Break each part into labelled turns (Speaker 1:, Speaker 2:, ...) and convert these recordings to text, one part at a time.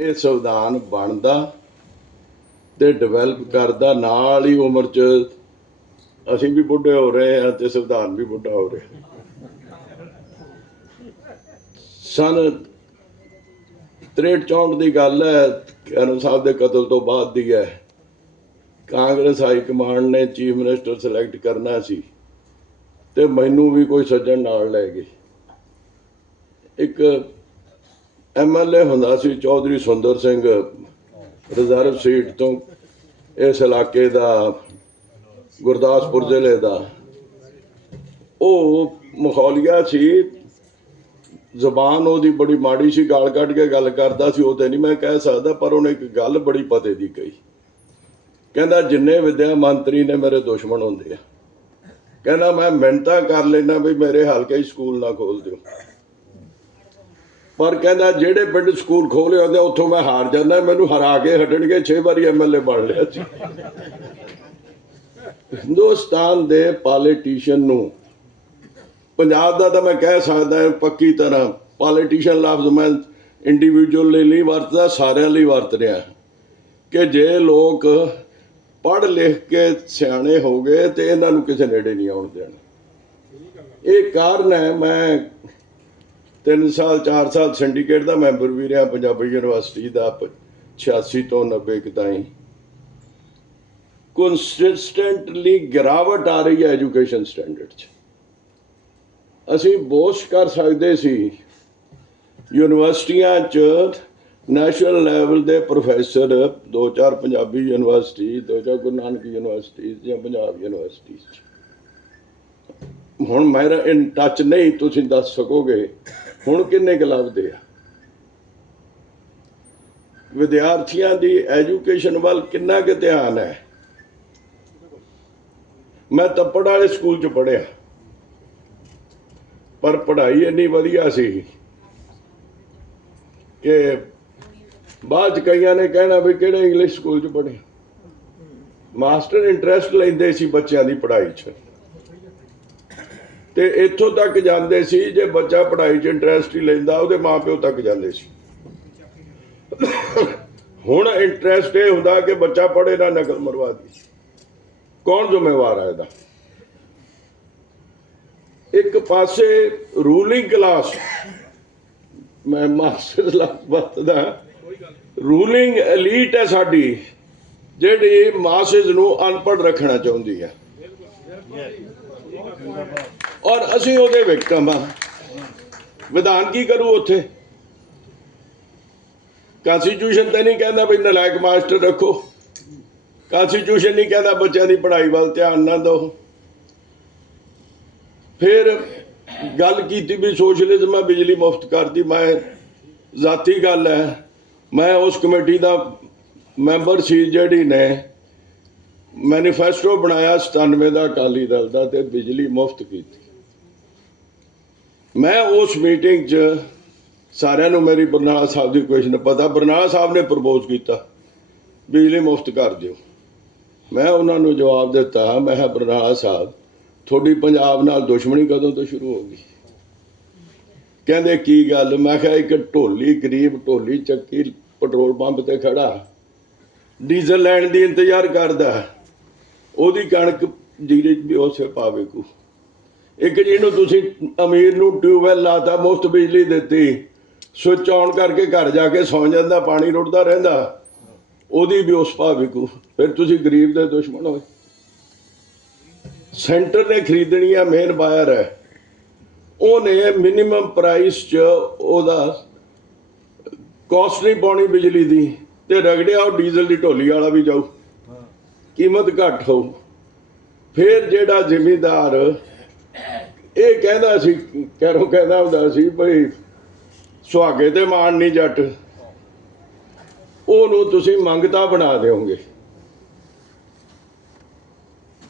Speaker 1: ਇਹ ਸੰਵਿਧਾਨ ਬਣਦਾ ਤੇ ਡਿਵੈਲਪ ਕਰਦਾ। ਨਾਲ ਹੀ ਉਮਰ 'ਚ ਅਸੀਂ ਵੀ ਬੁੱਢੇ ਹੋ ਰਹੇ ਹਾਂ ਤੇ ਸੰਵਿਧਾਨ ਵੀ ਬੁੱਢਾ ਹੋ ਰਿਹਾ। ਸਨ 63 64 ਦੀ ਗੱਲ ਹੈ ਕੈਰਨ ਸਾਹਿਬ ਦੇ ਕਤਲ ਤੋਂ ਬਾਅਦ ਦੀ ਹੈ। ਕਾਂਗਰਸ ਹਾਈ ਕਮਾਂਡ ਨੇ ਚੀਫ ਮਿਨਿਸਟਰ ਸਿਲੈਕਟ ਕਰਨਾ ਸੀ ਤੇ ਮੈਨੂੰ ਵੀ ਕੋਈ ਸੱਜਣ ਨਾਲ ਲੈ ਗਏ। ਇੱਕ ਐਮਐਲਏ ਹੁੰਦਾ ਸੀ, ਚੌਧਰੀ ਸੁੰਦਰ ਸਿੰਘ, ਰਿਜ਼ਰਵ ਸੀਟ ਤੋਂ ਇਸ ਇਲਾਕੇ ਦਾ, ਗੁਰਦਾਸਪੁਰ ਜ਼ਿਲ੍ਹੇ ਦਾ। ਉਹ ਮਖੌਲੀਆ ਸੀ, ਜ਼ਬਾਨ ਉਹਦੀ ਬੜੀ ਮਾੜੀ ਸੀ, ਗਾਲ ਕੱਢ ਕੇ ਗੱਲ ਕਰਦਾ ਸੀ, ਉਹ ਤੇ ਨਹੀਂ ਮੈਂ ਕਹਿ ਸਕਦਾ, ਪਰ ਉਹਨੇ ਇੱਕ ਗੱਲ ਬੜੀ ਪਤੇ ਦੀ ਕਹੀ। ਕਹਿੰਦਾ, ਜਿੰਨੇ ਵਿਦਿਆ ਮੰਤਰੀ ਨੇ ਮੇਰੇ ਦੁਸ਼ਮਣ ਹੁੰਦੇ ਆ। ਕਹਿੰਦਾ, ਮੈਂ ਮਿਹਨਤਾਂ ਕਰ ਲੈਣਾ ਵੀ ਮੇਰੇ ਹਲਕੇ 'ਚ ਸਕੂਲ ਨਾ ਖੋਲ ਦਿਓ। ਪਰ ਕਹਿੰਦਾ ਜਿਹੜੇ ਪਿੰਡ ਸਕੂਲ ਖੋਲੇ ਹੁੰਦੇ ਉੱਥੋਂ ਮੈਂ ਹਾਰ ਜਾਂਦਾ, ਮੈਨੂੰ ਹਰਾ ਕੇ ਹਟਣਗੇ 6 ਵਾਰੀ ਐਮਐਲਏ ਬਣ ਲਿਆ ਸੀ। ਹਿੰਦੁਸਤਾਨ ਦੇ ਪੋਲੀਟੀਸ਼ੀਅਨ ਨੂੰ ਪੰਜਾਬ ਦਾ ਤਾਂ ਮੈਂ ਕਹਿ ਸਕਦਾ ਪੱਕੀ ਤਰ੍ਹਾਂ ਪੋਲੀਟੀਸ਼ੀਅਨ ਲਫ਼ਜ਼ ਮੈਂ ਇੰਡੀਵਿਜੂਅਲ ਲਈ ਨਹੀਂ ਵਰਤਦਾ, ਸਾਰਿਆਂ ਲਈ ਵਰਤ ਰਿਹਾ। ਕਿ ਜੇ ਲੋਕ ਪੜ੍ਹ ਲਿਖ ਕੇ ਸਿਆਣੇ ਹੋ ਗਏ ਤੇ ਇਹਨਾਂ ਨੂੰ ਕਿਸੇ ਨੇੜੇ ਨਹੀਂ ਆਉਣ ਦੇਣਾ। ਇਹ ਕਾਰਨ ਹੈ, ਮੈਂ 3 ਸਾਲ 4 ਸਾਲ ਸਿੰਡੀਕੇਟ ਦਾ ਮੈਂਬਰ ਵੀ ਰਿਹਾ ਪੰਜਾਬੀ ਯੂਨੀਵਰਸਿਟੀ ਦਾ, ਪ- 86 ਤੋਂ 90 ਕੁ ਤਾਈਂ। ਕੰਸਿਸਟੈਂਟਲੀ ਗਿਰਾਵਟ ਆ ਰਹੀ ਹੈ ਐਜੂਕੇਸ਼ਨ ਸਟੈਂਡਰਡ 'ਚ। ਅਸੀਂ ਬੋਸ ਕਰ ਸਕਦੇ ਸੀ ਯੂਨੀਵਰਸਿਟੀਆਂ 'ਚ ਨੈਸ਼ਨਲ ਲੈਵਲ ਦੇ ਪ੍ਰੋਫੈਸਰ ਦੋ ਚਾਰ ਪੰਜਾਬੀ ਯੂਨੀਵਰਸਿਟੀ ਦੋ ਚਾਰ ਗੁਰੂ ਨਾਨਕ ਯੂਨੀਵਰਸਿਟੀ ਜਾਂ ਪੰਜਾਬ ਯੂਨੀਵਰਸਿਟੀ 'ਚ। ਹੁਣ ਮੇਰਾ ਇਨ ਟੱਚ ਨਹੀਂ, ਤੁਸੀਂ ਦੱਸ ਸਕੋਗੇ। ਹੁਣ ਕਿੰਨੇ ਕੁ ਲੱਭਦੇ ਆ? ਵਿਦਿਆਰਥੀਆਂ ਦੀ ਐਜੂਕੇਸ਼ਨ ਵੱਲ ਕਿੰਨਾ ਕੁ ਧਿਆਨ ਹੈ? ਮੈਂ ਤੱਪੜ ਵਾਲੇ ਸਕੂਲ 'ਚ ਪੜ੍ਹਿਆ। ਪਰ ਪੜ੍ਹਾਈ ਇੰਨੀ ਵਧੀਆ ਸੀ ਕਿ ਬਾਅਦ 'ਚ ਕਈਆਂ ਨੇ ਕਹਿਣਾ ਵੀ ਕਿਹੜੇ ਇੰਗਲਿਸ਼ ਸਕੂਲ 'ਚ ਪੜ੍ਹੇ। ਮਾਸਟਰ ਇੰਟਰਸਟ ਲੈਂਦੇ ਸੀ ਬੱਚਿਆਂ ਦੀ ਪੜ੍ਹਾਈ 'ਚ। ਤੇ ਇੱਥੋਂ ਤੱਕ ਜਾਂਦੇ ਸੀ, ਜੇ ਬੱਚਾ ਪੜ੍ਹਾਈ 'ਚ ਇੰਟਰਸਟ ਹੀ ਲੈਂਦਾ, ਉਹਦੇ ਮਾਪਿਓ ਤੱਕ ਜਾਂਦੇ ਸੀ। ਹੁਣ ਇੰਟਰਸਟ ਇਹ ਹੁੰਦਾ ਕਿ ਬੱਚਾ ਪੜ੍ਹੇ ਨਾ ਨਕਲ ਮਰਵਾ ਦੀ। ਕੌਣ ਜ਼ਿੰਮੇਵਾਰ ਹੈ ਇਹਦਾ? ਇੱਕ ਪਾਸੇ ਰੂਲਿੰਗ ਕਲਾਸ ਮੈਂ ਮਾਸਟਰ ਲਫ਼ਜ਼ ਵਰਤਦਾ ਰੂਲਿੰਗ ਐਲੀਟ ਹੈ ਸਾਡੀ, ਜਿਹੜੀ ਮਾਸਸ ਨੂੰ ਅਨਪੜ੍ਹ ਰੱਖਣਾ ਚਾਹੁੰਦੀ ਹੈ। ਔਰ ਅਸੀਂ ਉਹਦੇ ਵਿਕਟਮ ਆ। ਵਿਧਾਨ ਕੀ ਕਰੂ ਉੱਥੇ? ਕਨਸਟੀਟਿਊਸ਼ਨ ਤਾਂ ਨਹੀਂ ਕਹਿੰਦਾ ਵੀ ਨਲਾਇਕ ਮਾਸਟਰ ਰੱਖੋ। ਕਨਸਟੀਟਿਊਸ਼ਨ ਨਹੀਂ ਕਹਿੰਦਾ ਬੱਚਿਆਂ ਦੀ ਪੜ੍ਹਾਈ ਵੱਲ ਧਿਆਨ ਨਾ ਦਿਓ। ਫਿਰ ਗੱਲ ਕੀਤੀ ਵੀ ਸੋਸ਼ਲਿਜ਼ਮ ਹੈ ਬਿਜਲੀ ਮੁਫਤ ਕਰਦੀ ਮੈਂ ਜ਼ਾਤੀ ਗੱਲ ਹੈ। ਮੈਂ ਉਸ ਕਮੇਟੀ ਦਾ ਮੈਂਬਰ ਸੀ ਜਿਹੜੀ ਨੇ ਮੈਨੀਫੈਸਟੋ ਬਣਾਇਆ 97 ਦਾ ਅਕਾਲੀ ਦਲ ਦਾ ਤੇ ਬਿਜਲੀ ਮੁਫਤ ਕੀਤੀ। ਮੈਂ ਉਸ ਮੀਟਿੰਗ 'ਚ ਸਾਰਿਆਂ ਨੂੰ ਮੇਰੀ ਬਰਨਾਲਾ ਸਾਹਿਬ ਦੀ ਕੁਐਸਚਨ ਪਤਾ, ਬਰਨਾਲਾ ਸਾਹਿਬ ਨੇ ਪ੍ਰਪੋਜ਼ ਕੀਤਾ, ਬਿਜਲੀ ਮੁਫਤ ਕਰ ਦਿਓ। ਮੈਂ ਉਹਨਾਂ ਨੂੰ ਜਵਾਬ ਦਿੱਤਾ, ਮੈਂ ਕਿਹਾ, ਬਰਨਾਲਾ ਸਾਹਿਬ, ਤੁਹਾਡੀ ਪੰਜਾਬ ਨਾਲ ਦੁਸ਼ਮਣੀ ਕਦੋਂ ਤੋਂ ਸ਼ੁਰੂ ਹੋ ਗਈ? ਕਹਿੰਦੇ, ਕੀ ਗੱਲ? ਮੈਂ ਕਿਹਾ, ਇੱਕ ਢੋਲੀ, ਗਰੀਬ ਢੋਲੀ ਚੱਕੀ ਪੈਟਰੋਲ ਪੰਪ ਤੇ ਖੜਾ। ਡੀਜ਼ਲ ਲੈਣ ਦੀ ਇੰਤਜ਼ਾਰ ਕਰਦਾ। ਉਹਦੀ ਕਣਕ ਜਿਹੜੀ ਵੀ ਉਸੇ ਪਾਵੇ ਕੋ ਇੱਕ ਜਿਹਨੂੰ ਤੁਸੀਂ ਅਮੀਰ ਨੂੰ ਟਿਊਬਵੈਲ ਲਾਤਾ ਮੁਫਤ ਬਿਜਲੀ ਦਿੱਤੀ ਸੁੱਚ ਆਨ ਕਰਕੇ ਘਰ ਜਾ ਕੇ ਸੌਂ ਜਾਂਦਾ ਪਾਣੀ ਰੁੜਦਾ ਰਹਿੰਦਾ ਉਹਦੀ ਵੀ ਉਸ ਭਾਵੇ ਕੋ ਫਿਰ ਤੁਸੀਂ ਗਰੀਬ ਦੇ ਦੁਸ਼ਮਣ ਹੋਏ ਸੈਂਟਰ ਨੇ ਖਰੀਦਣੀ ਆ ਮੇਨ ਬਾਇਰ ਹੈ। ਉਹਨੇ ਮਿਨੀਮਮ ਪ੍ਰਾਈਸ 'ਚ ਉਹਦਾ ਕਾਸਟ ਨਹੀਂ ਪਾਉਣੀ ਬਿਜਲੀ ਦੀ ਤੇ ਰਗੜਿਆ ਉਹ ਡੀਜ਼ਲ ਦੀ ਢੋਲੀ ਵਾਲਾ ਵੀ ਜਾਊ। ਕੀਮਤ ਘੱਟ ਹੋਊ। ਫਿਰ ਜਿਹੜਾ ਜ਼ਿਮੀਂਦਾਰ ਇਹ ਕਹਿੰਦਾ ਸੀ ਕਹਿਰੋਂ ਕਹਿੰਦਾ ਹੁੰਦਾ ਸੀ ਭਈ ਸੁਹਾਗੇ ਤੇ ਮਾਣ ਨਹੀਂ ਜੱਟ। ਉਹਨੂੰ ਤੁਸੀਂ ਮੰਗਤਾ ਬਣਾ ਦਿਓਗੇ।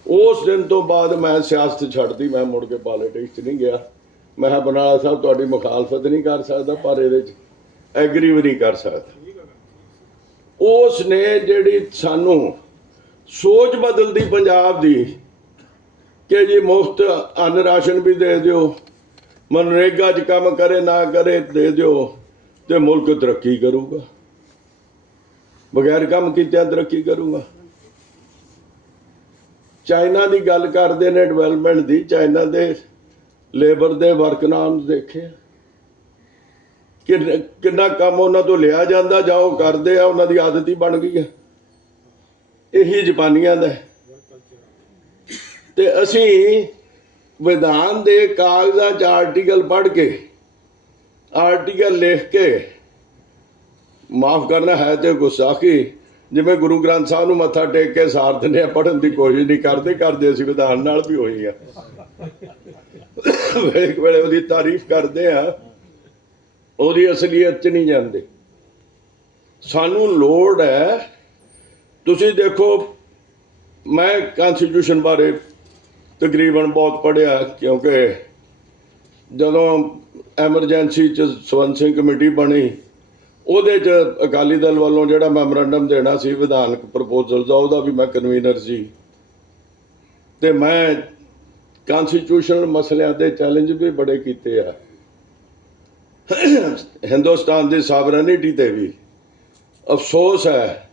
Speaker 1: ਉਸ ਦਿਨ ਤੋਂ ਬਾਅਦ ਮੈਂ ਸਿਆਸਤ ਛੱਡਦੀ, ਮੈਂ ਮੁੜ ਕੇ ਪੋਲਿਟਿਕਸ 'ਚ ਨਹੀਂ ਗਿਆ। ਮੈਂ ਕਿਹਾ, ਬਰਨਾਲਾ ਸਾਹਿਬ, ਤੁਹਾਡੀ ਮੁਖਾਲਫਤ ਨਹੀਂ ਕਰ ਸਕਦਾ, ਪਰ ਇਹਦੇ 'ਚ ਐਗਰੀ ਵੀ ਨਹੀਂ ਕਰ ਸਕਦਾ। ਉਸ ਨੇ ਜਿਹੜੀ ਸਾਨੂੰ ਸੋਚ ਬਦਲਦੀ ਪੰਜਾਬ ਦੀ ਕਿ ਜੀ ਮੁਫਤ ਅਨ ਰਾਸ਼ਨ ਵੀ ਦੇ ਦਿਓ, ਮਨਰੇਗਾ 'ਚ ਕੰਮ ਕਰੇ, ਨਾ ਕਰੇ, ਦੇ ਦਿਓ ਤੇ ਮੁਲਕ ਤਰੱਕੀ ਕਰੂਗਾ। ਬਗੈਰ ਕੰਮ ਕੀਤਿਆਂ ਤਰੱਕੀ ਕਰੂੰਗਾ। ਚਾਈਨਾ ਦੀ ਗੱਲ ਕਰਦੇ ਨੇ, ਡਿਵੈਲਪਮੈਂਟ ਦੀ, ਚਾਈਨਾ ਦੇ ਲੇਬਰ ਦੇ ਵਰਕ ਨਾਮ ਦੇਖੇ ਆ। ਕਿੰਨਾ ਕੰਮ ਉਹਨਾਂ ਤੋਂ ਲਿਆ ਜਾਂਦਾ, ਜਾਂ ਉਹ ਕਰਦੇ ਆ, ਉਹਨਾਂ ਦੀ ਆਦਤ ਹੀ ਬਣ ਗਈ ਆ। ਇਹੀ ਜਪਾਨੀਆਂ ਦਾ ਤੇ ਅਸੀਂ ਵਿਧਾਨ ਦੇ ਕਾਗਜ਼ਾਂ 'ਚ ਆਰਟੀਕਲ ਪੜ੍ਹ ਕੇ ਆਰਟੀਕਲ ਲਿਖ ਕੇ ਮਾਫ ਕਰਨਾ ਹੈ ਤੇ ਗੁਸਾਖੀ ਜਿਵੇਂ ਗੁਰੂ ਗ੍ਰੰਥ ਸਾਹਿਬ ਨੂੰ ਮੱਥਾ ਟੇਕ ਕੇ ਸਾਰ ਦਿੰਦੇ ਆ ਪੜਨ ਦੀ ਕੋਸ਼ਿਸ਼ ਨਹੀਂ ਕਰਦੇ ਕਰਦੇ ਅਸੀਂ ਵਿਧਾਨ ਨਾਲ ਵੀ ਹੋਈ ਆ ਵੇਲੇ ਵੇਲੇ ਉਹਦੀ ਤਾਰੀਫ ਕਰਦੇ ਆ ਉਹਦੀ ਅਸਲੀਅਤ ਚ ਨਹੀਂ ਜਾਂਦੇ। ਸਾਨੂੰ ਲੋੜ ਹੈ, ਤੁਸੀਂ ਦੇਖੋ, ਮੈਂ ਕਨਸਟੀਟਿਊਸ਼ਨ ਬਾਰੇ ਤਕਰੀਬਨ ਬਹੁਤ ਪੜ੍ਹਿਆ, ਕਿਉਂਕਿ ਜਦੋਂ ਐਮਰਜੈਂਸੀ ਚ ਸਵੰਤ ਸਿੰਘ ਕਮੇਟੀ ਬਣੀ, ਉਹਦੇ ਚ ਅਕਾਲੀ ਦਲ ਵੱਲੋਂ ਜਿਹੜਾ ਮੈਮੋਰੰਡਮ ਦੇਣਾ ਸੀ, ਵਿਧਾਨਕ ਪ੍ਰਪੋਜ਼ਲ ਦਾ, ਉਹਦਾ ਵੀ ਮੈਂ ਕਨਵੀਨਰ ਸੀ। ਤੇ ਮੈਂ ਕਨਸਟੀਟਿਊਸ਼ਨਲ ਮਸਲਿਆਂ ਤੇ ਚੈਲੰਜ ਵੀ ਬੜੇ ਕੀਤੇ ਆ। ਹਿੰਦੁਸਤਾਨ ਦੀ ਸਾਵਰਨਿਟੀ ਤੇ ਵੀ। ਅਫਸੋਸ ਹੈ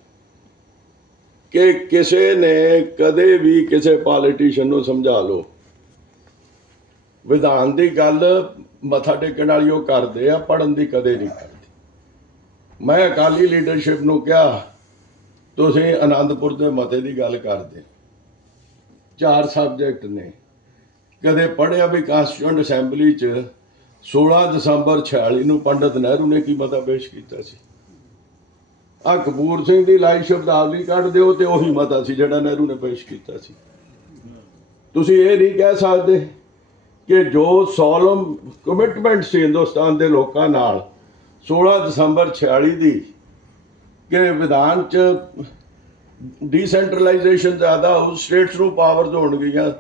Speaker 1: ਕਿ ਕਿਸੇ ਨੇ ਕਦੇ ਵੀ ਕਿਸੇ ਪੋਲੀਟੀਸ਼ੀਅਨ ਨੂੰ ਸਮਝਾ ਲਓ। ਵਿਧਾਨ ਦੀ ਗੱਲ ਮੱਥਾ ਟੇਕਣ ਵਾਲੀ ਉਹ ਕਰਦੇ ਆ ਪੜਨ ਦੀ ਕਦੇ ਨਹੀਂ ਕਰਦੇ। ਮੈਂ ਅਕਾਲੀ ਲੀਡਰਸ਼ਿਪ ਨੂੰ ਕਿਹਾ, ਤੁਸੀਂ ਆਨੰਦਪੁਰ ਦੇ ਮਤੇ ਦੀ ਗੱਲ ਕਰਦੇ। ਚਾਰ ਸਬਜੈਕਟ ਨੇ। ਕਦੇ ਪੜਿਆ ਵੀ ਕਾਂਸਟੀਟਿਊਂਟ ਅਸੈਂਬਲੀ ਚ 16 ਦਸੰਬਰ 46 ਨੂੰ ਪੰਡਤ ਨਹਿਰੂ ਨੇ ਕੀ ਮਤਾ ਪੇਸ਼ ਕੀਤਾ ਸੀ? ਆ ਕਪੂਰ ਸਿੰਘ ਦੀ ਲਾਈ ਸ਼ਬਦਾਵਲੀ ਕੱਢ ਦਿਓ ਤੇ ਉਹੀ ਮਤਾ ਸੀ ਜਿਹੜਾ ਨਹਿਰੂ ਨੇ ਪੇਸ਼ ਕੀਤਾ ਸੀ। ਤੁਸੀਂ ਇਹ ਨਹੀਂ ਕਹਿ ਸਕਦੇ ਕਿ ਜੋ ਸੋਲਮ ਕਮਿਟਮੈਂਟ ਸੀ ਹਿੰਦੁਸਤਾਨ ਦੇ ਲੋਕਾਂ ਨਾਲ 16 ਦਸੰਬਰ 46 ਦੀ ਕਿ ਵਿਧਾਨ ਚ ਡੀਸੈਂਟਰਲਾਈਜੇਸ਼ਨ ਜ਼ਿਆਦਾ ਹੋ ਸਟੇਟਸ ਨੂੰ ਪਾਵਰਸ ਹੋਣ ਗਈਆਂ,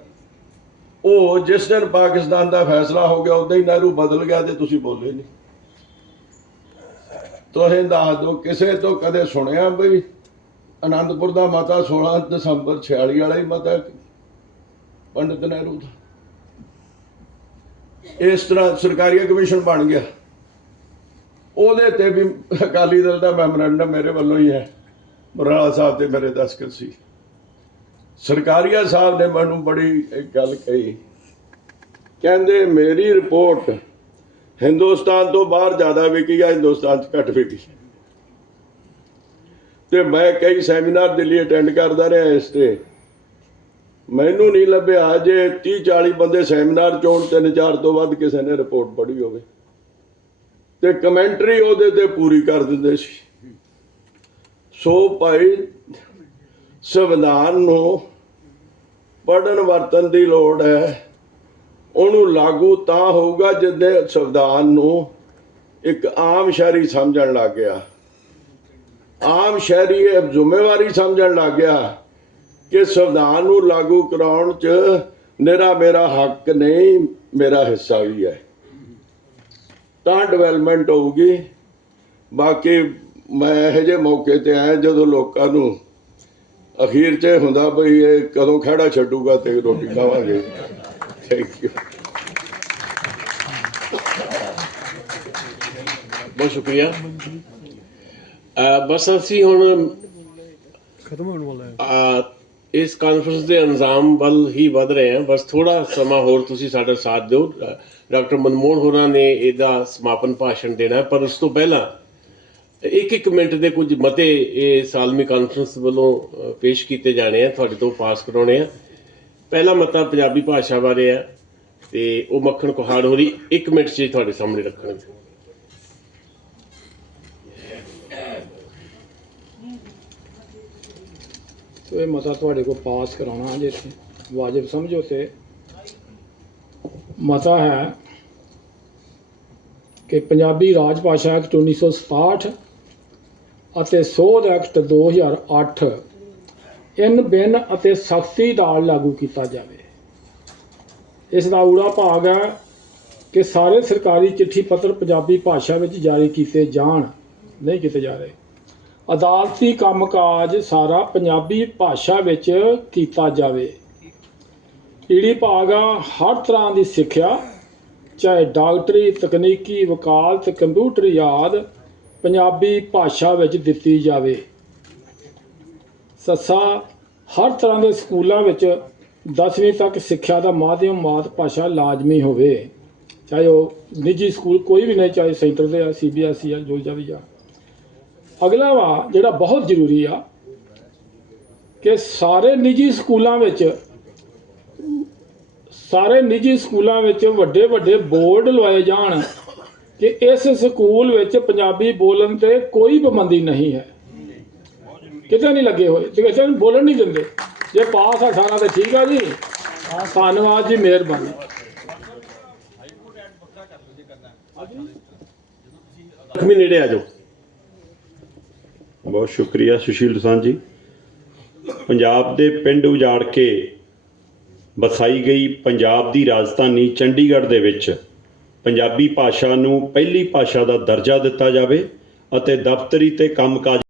Speaker 1: ਉਹ ਜਿਸ ਦਿਨ ਪਾਕਿਸਤਾਨ ਦਾ ਫੈਸਲਾ ਹੋ ਗਿਆ, ਉਦੋਂ ਹੀ ਨਹਿਰੂ ਬਦਲ ਗਿਆ ਤੇ ਤੁਸੀਂ ਬੋਲੇ ਨਹੀਂ। ਤੁਸੀਂ ਦੱਸ ਦਿਓ ਕਿਸੇ ਤੋਂ ਕਦੇ ਸੁਣਿਆ ਬਈ? ਆਨੰਦਪੁਰ ਦਾ ਮਤਾ 16 ਦਸੰਬਰ 46 ਵਾਲਾ ਹੀ ਮਤਾ ਹੈ। ਪੰਡਿਤ ਨਹਿਰੂ ਦਾ। ਇਸ ਤਰ੍ਹਾਂ ਸਰਕਾਰੀ ਕਮਿਸ਼ਨ ਬਣ ਗਿਆ। ਉਹਦੇ ਤੇ ਵੀ ਅਕਾਲੀ ਦਲ ਦਾ ਮੈਮੋਰੰਡਮ ਮੇਰੇ ਵੱਲੋਂ ਹੀ ਹੈ। ਮਰਾਲਾ ਸਾਹਿਬ ਤੇ ਮੇਰੇ ਦਸਖਤ ਸੀ। ਸਰਕਾਰੀਆ ਸਾਹਿਬ ਨੇ ਮੈਨੂੰ ਬੜੀ ਇੱਕ ਗੱਲ ਕਹੀ। ਕਹਿੰਦੇ, ਮੇਰੀ ਰਿਪੋਰਟ ਹਿੰਦੁਸਤਾਨ ਤੋਂ ਬਾਹਰ ਜ਼ਿਆਦਾ ਵਿਕੀ ਆ, ਹਿੰਦੁਸਤਾਨ 'ਚ ਘੱਟ ਵਿਕੀ। ਤੇ ਮੈਂ ਕਈ ਸੈਮੀਨਾਰ ਦਿੱਲੀ ਅਟੈਂਡ ਕਰਦਾ ਰਿਹਾ ਇਸ ਤੇ। ਮੈਨੂੰ ਨਹੀਂ ਲੱਭਿਆ ਜੇ 30 40 ਬੰਦੇ ਸੈਮੀਨਾਰ ਚੋਂ ਤਿੰਨ, ਚਾਰ ਤੋਂ ਵੱਧ ਕਿਸੇ ਨੇ ਰਿਪੋਰਟ ਪੜ੍ਹੀ ਹੋਵੇ। ਤੇ ਕਮੈਂਟਰੀ ਉਹਦੇ ਤੇ ਪੂਰੀ ਕਰ ਦਿੰਦੇ ਸੀ। ਸੋ ਭਾਈ, ਸੰਵਿਧਾਨ ਨੂੰ ਪੜਨ ਵਰਤਨ ਦੀ ਲੋੜ ਹੈ। ਉਹਨੂੰ ਲਾਗੂ ਤਾਂ ਹੋਊਗਾ ਜਿੱਦੇ ਸੰਵਿਧਾਨ ਨੂੰ ਇੱਕ ਆਮ ਸ਼ਹਿਰੀ ਸਮਝਣ ਲੱਗ ਗਿਆ। ਆਮ ਸ਼ਹਿਰੀ ਇਹ ਜ਼ਿੰਮੇਵਾਰੀ ਸਮਝਣ ਲੱਗ ਗਿਆ ਕਿ ਸੰਵਿਧਾਨ ਨੂੰ ਲਾਗੂ ਕਰਾਉਣ 'ਚ ਮੇਰਾ ਮੇਰਾ ਹੱਕ ਨਹੀਂ, ਮੇਰਾ ਹਿੱਸਾ ਵੀ ਹੈ। ਤਾਂ ਡਿਵੈਲਪਮੈਂਟ ਹੋਊਗੀ। ਬਾਕੀ ਮੈਂ ਇਹੋ ਜਿਹੇ ਮੌਕੇ ਤੇ ਆਇਆ ਜਦੋਂ ਲੋਕਾਂ ਨੂੰ ਅਖੀਰ 'ਚ ਇਹ ਹੁੰਦਾ ਬਈ ਇਹ ਕਦੋਂ ਖੜਾ ਛੱਡੂਗਾ ਤੇ ਰੋਟੀ ਖਾਵਾਂਗੇ। ਥੈਂਕ ਯੂ
Speaker 2: ਬਹੁਤ ਸ਼ੁਕਰੀਆ। ਬਸ ਅਸੀਂ ਹੁਣ
Speaker 3: ਖਤਮ ਹੋਣ ਵਾਲਾ ਹੈ।
Speaker 2: ਇਸ ਕਾਨਫਰੰਸ ਦੇ ਅੰਜਾਮ ਵੱਲ ਹੀ ਵਧ ਰਹੇ ਹਾਂ। ਬਸ ਥੋੜਾ ਸਮਾਂ ਹੋਰ ਤੁਸੀਂ ਸਾਡਾ ਸਾਥ ਦਿਓ। ਡਾਕਟਰ ਮਨਮੋਹਨ ਹੋਰਾਂ ਨੇ ਇਹਦਾ ਸਮਾਪਨ ਭਾਸ਼ਣ ਦੇਣਾ ਪਰ ਉਸ ਤੋਂ ਪਹਿਲਾਂ ਇੱਕ ਇੱਕ ਮਿੰਟ ਦੇ ਕੁਝ ਮਤੇ ਇਹ ਸਾਲਮੀ ਕਾਨਫਰੰਸ ਵੱਲੋਂ ਪੇਸ਼ ਕੀਤੇ ਜਾਣੇ ਆ। ਤੁਹਾਡੇ ਤੋਂ ਪਾਸ ਕਰਾਉਣੇ ਆ। ਪਹਿਲਾ ਮਤਾ ਪੰਜਾਬੀ ਭਾਸ਼ਾ ਬਾਰੇ ਆ। ਤੇ ਉਹ ਮੱਖਣ ਕੁਹਾੜ ਹੋਰੀ ਇੱਕ ਮਿੰਟ 'ਚ ਤੁਹਾਡੇ ਸਾਹਮਣੇ ਰੱਖਣਗੇ।
Speaker 3: ਸੋ ਇਹ ਮਤਾ ਤੁਹਾਡੇ ਕੋਲ ਪਾਸ ਕਰਾਉਣਾ ਜੇ ਵਾਜਬ ਸਮਝੋ ਤੇ। ਮਤਾ ਹੈ ਕਿ ਪੰਜਾਬੀ ਰਾਜ ਭਾਸ਼ਾ ਐਕਟ 1967 ਅਤੇ ਸੋਧ ਐਕਟ 2008 ਇਨ ਬਿਨ ਅਤੇ ਸਖਤੀ ਨਾਲ ਲਾਗੂ ਕੀਤਾ ਜਾਵੇ। ਇਸ ਦਾ ਊੜਾ ਭਾਗ ਹੈ ਕਿ ਸਾਰੇ ਸਰਕਾਰੀ ਚਿੱਠੀ ਪੱਤਰ ਪੰਜਾਬੀ ਭਾਸ਼ਾ ਵਿੱਚ ਜਾਰੀ ਕੀਤੇ ਜਾਣ, ਨਹੀਂ ਕੀਤੇ ਜਾ ਰਹੇ। ਅਦਾਲਤੀ ਕੰਮਕਾਜ ਸਾਰਾ ਪੰਜਾਬੀ ਭਾਸ਼ਾ ਵਿੱਚ ਕੀਤਾ ਜਾਵੇ। ਈੜੀ ਭਾਗਾ ਹਰ ਤਰ੍ਹਾਂ ਦੀ ਸਿੱਖਿਆ, ਚਾਹੇ ਡਾਕਟਰੀ, ਤਕਨੀਕੀ, ਵਕਾਲਤ, ਕੰਪਿਊਟਰ ਯਾਦ ਪੰਜਾਬੀ ਭਾਸ਼ਾ ਵਿੱਚ ਦਿੱਤੀ ਜਾਵੇ। ਸੱਸਾ, ਹਰ ਤਰ੍ਹਾਂ ਦੇ ਸਕੂਲਾਂ ਵਿੱਚ 10ਵੀਂ ਤੱਕ ਸਿੱਖਿਆ ਦਾ ਮਾਧਿਅਮ ਮਾਤ ਭਾਸ਼ਾ ਲਾਜ਼ਮੀ ਹੋਵੇ। ਚਾਹੇ ਉਹ ਨਿੱਜੀ ਸਕੂਲ ਕੋਈ ਵੀ ਨਹੀਂ, ਚਾਹੇ ਸੈਂਟਰ ਦੇ ਆ, ਸੀਬੀਐਸਈ ਆ, ਜੋ ਵੀ ਆ। ਅਗਲਾ ਵਾ ਜਿਹੜਾ ਬਹੁਤ ਜ਼ਰੂਰੀ ਆ ਕਿ ਸਾਰੇ ਨਿੱਜੀ ਸਕੂਲਾਂ ਵਿੱਚ, ਸਾਰੇ ਨਿੱਜੀ ਸਕੂਲਾਂ ਵਿੱਚ ਵੱਡੇ ਵੱਡੇ ਬੋਰਡ ਲਵਾਏ ਜਾਣ ਕਿ ਇਸ ਸਕੂਲ ਵਿੱਚ ਪੰਜਾਬੀ ਬੋਲਣ ਤੇ ਕੋਈ ਪਾਬੰਦੀ ਨਹੀਂ ਹੈ। ਕਿਤੇ ਨਹੀਂ ਲੱਗੇ ਹੋਏ। ਤੇ ਨੂੰ ਬੋਲਣ ਨਹੀਂ ਦਿੰਦੇ। ਜੇ ਪਾਸ ਆ ਸਾਰਾ ਤੇ ਠੀਕ ਆ ਜੀ। ਧੰਨਵਾਦ ਜੀ, ਮਿਹਰਬਾਨੀ।
Speaker 2: ਜ਼ਖਮੀ ਨੇੜੇ ਆ ਜਾਓ।
Speaker 4: ਬਹੁਤ ਸ਼ੁਕਰੀਆ ਸੁਸ਼ੀਲ ਦਸਾਂਝ ਜੀ। ਪੰਜਾਬ ਦੇ ਪਿੰਡ ਉਜਾੜ ਕੇ ਵਸਾਈ ਗਈ ਪੰਜਾਬ ਦੀ ਰਾਜਧਾਨੀ ਚੰਡੀਗੜ੍ਹ ਦੇ ਵਿੱਚ ਪੰਜਾਬੀ ਭਾਸ਼ਾ ਨੂੰ ਪਹਿਲੀ ਭਾਸ਼ਾ ਦਾ ਦਰਜਾ ਦਿੱਤਾ ਜਾਵੇ ਅਤੇ ਦਫ਼ਤਰੀ ਤੇ ਕੰਮਕਾਜ